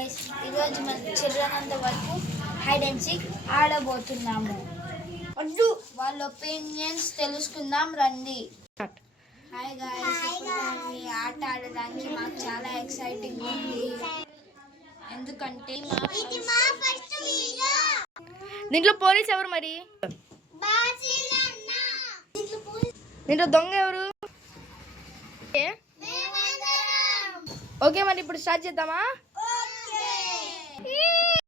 Guys, ఈరోజు మన children అంత వరకు హైడ్ అండ్ సీక్ ఆడబోతున్నాము. వాళ్ళ ఒపీనియన్స్ తెలుసుకుందాం రండి. హాయ్ గైస్, ఈ ఆట ఆడడానికి మాకు చాలా ఎక్సైటింగ్ ఉంది. ఎందుకంటే దీంట్లో పోలీస్ ఎవరు మరి? దీంట్లో దొంగ ఎవరు? ఓకే, మరి ఇప్పుడు స్టార్ట్ చేద్దామా?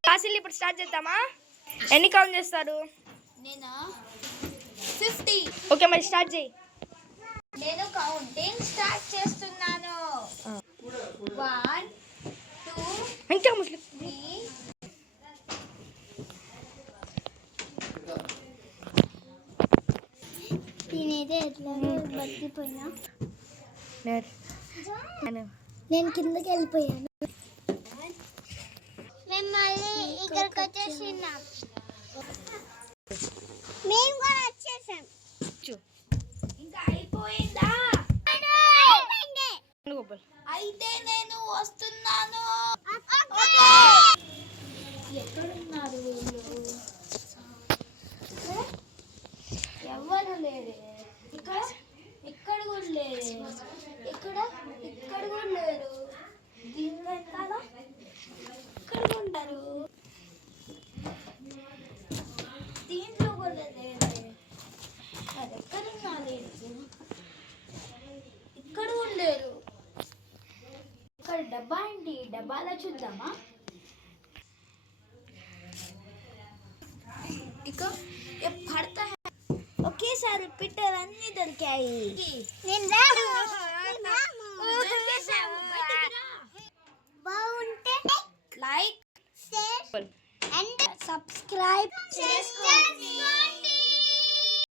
కాసిల్ ఇప్పుడు స్టార్ట్ చేద్దామా? ఎన్ని కౌంట్ చేస్తారు? నేను 50. ఓకే, మరి స్టార్ట్ చేయి. నేను కౌంటింగ్ స్టార్ట్ చేస్తున్నాను. 1 2 ఇంకా ముస్లిం 3. నేనైతే ఎట్లా బతికిపోయినా, నేను కిందకి వెళ్ళిపోయాను. మేము మళ్ళీ ఇక్కడికి వచ్చేసినాం. మేము కూడా వచ్చేసాం. ఇంకా అయిపోయిందా? అయితే నేను వస్తున్నాను. ఎక్కడున్నారు వీళ్ళు? ఎవరు లేరు ఇక్కడ. ఇక్కడ కూడా లేరు. ఇక్కడ కూడా లేరు. దీని వెనకాల ఇక్కడ ఉంటారు. దీంట్లో కూడా లేరు. అది ఎక్కడున్నారు? ఇక్కడ కూడా లేరు. ఇక్కడ డబ్బా ఏంటి? డబ్బాలో చూద్దామా? ఇక పడతా. ఒకేసారి పిట్టలు అన్ని దొరికాయి. బాగుంటే లైక్, షేర్ అండ్ సబ్స్క్రైబ్ చేసుకోండి.